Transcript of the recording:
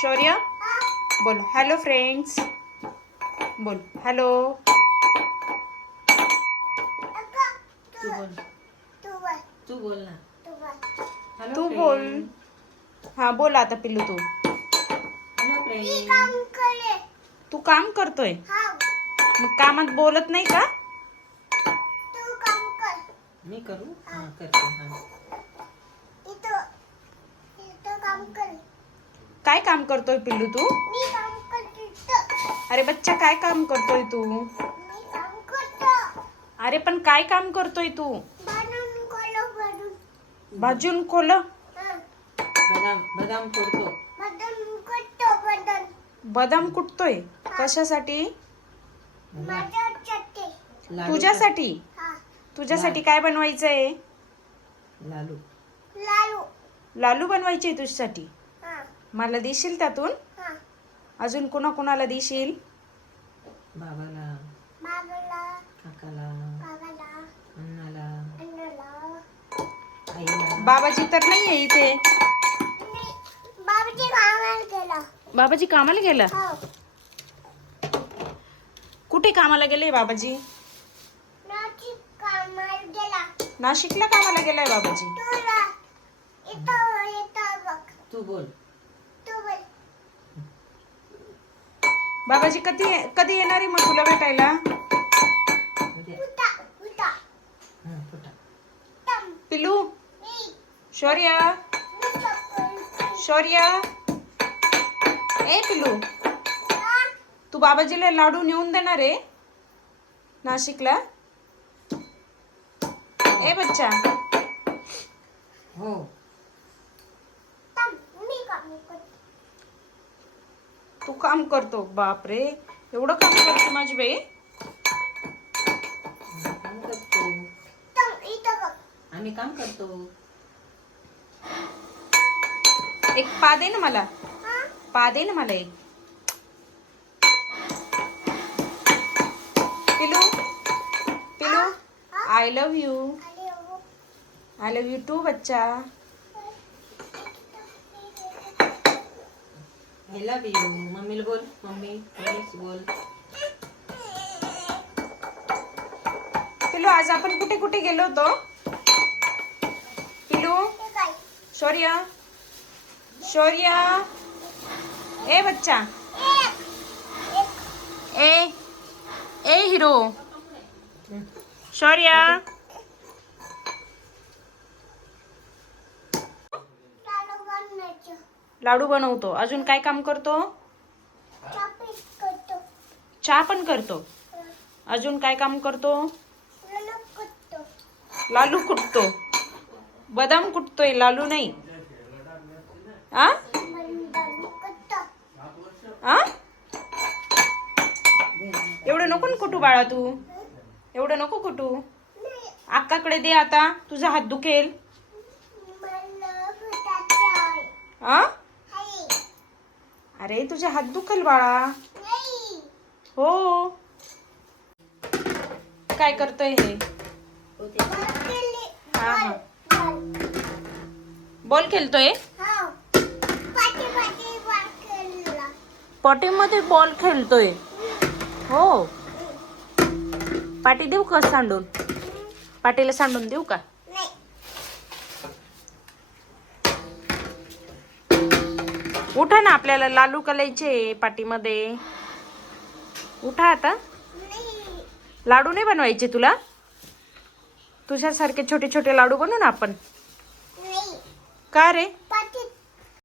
शौर्य बोल hello friends. बोल हॅलो. तू बोल ना. तू बोल. हा बोल आता पिल्लू तू. तू काम करतोय. मग कामात बोलत नाही का? मी करू. हा करते. काय काम करतोय पिल्लू तू? अरे बच्चा काय काम करतोय तू? अरे पण काय काम करतोय तू? भाजून कोल. बदाम फोडतो. बदाम कुटतोय. कशासाठी? तुझ्यासाठी. तुझ्यासाठी काय बनवायचंय? लालू. लालू बनवायचे तुझ्यासाठी. मला देशील त्यातून? अजून कोणाला देशील? बाबाला, काकाला, अण्णाला, आईला. बाबाजी तर नाही आहे इथे. बाबाजी कामाला गेला. कुठे कामाला गेले बाबाजी? नाशिकला कामाला गेलाय बाबाजी. तू बोल. बाबाजी कधी येणार आहे मग तुला भेटायला? पिलू. शौर्य. शौर्य. ए पिलू. तू बाबाजीला लाडू नेऊन देणार आहे नाशिकला? ए बच्चा. हो. तू काम करतो. बापरे एवढं काम करतो माझी बाई. काम करतो. आम्ही काम करतो. एक पा दे ना मला. पा दे ना मला एक. Pilu. Pilu I love you. I love you too बच्चा. I love you. मम्मीला बोल. मम्मी बोल. पिलू आज आपण कुठे कुठे गेलो होतो? पिलू. शौर्य. शौर्य. ए बच्चा. ए हिरो. शौर्य. लाडू बनवतो. अजून काय काम करतो? चहा पण करतो. अजून काय काम करतो? लालू कुटतो. बदाम कुटतोय, लालू नाही. आ? आ? एवढं नको ना कुटू बाळा तू. एवढं नको कुटू. अक्काकडे दे आता. तुझा हात दुखेल. आ? अरे तुझा हात दुखेल बाळा. हो. काय करतोय हे? हा. बॉल खेळतोय. पॉटीमध्ये बॉल खेळतोय. हो. पाटी देऊ का सांडून? पाटीला सांडून देऊ का? उठा ना, आपल्याला लालू करायचे पाटीमध्ये. उठा आता. लाडू नाही बनवायचे तुला? तुझ्यासारखे छोटे छोटे लाडू बनवू ना आपण. का रे?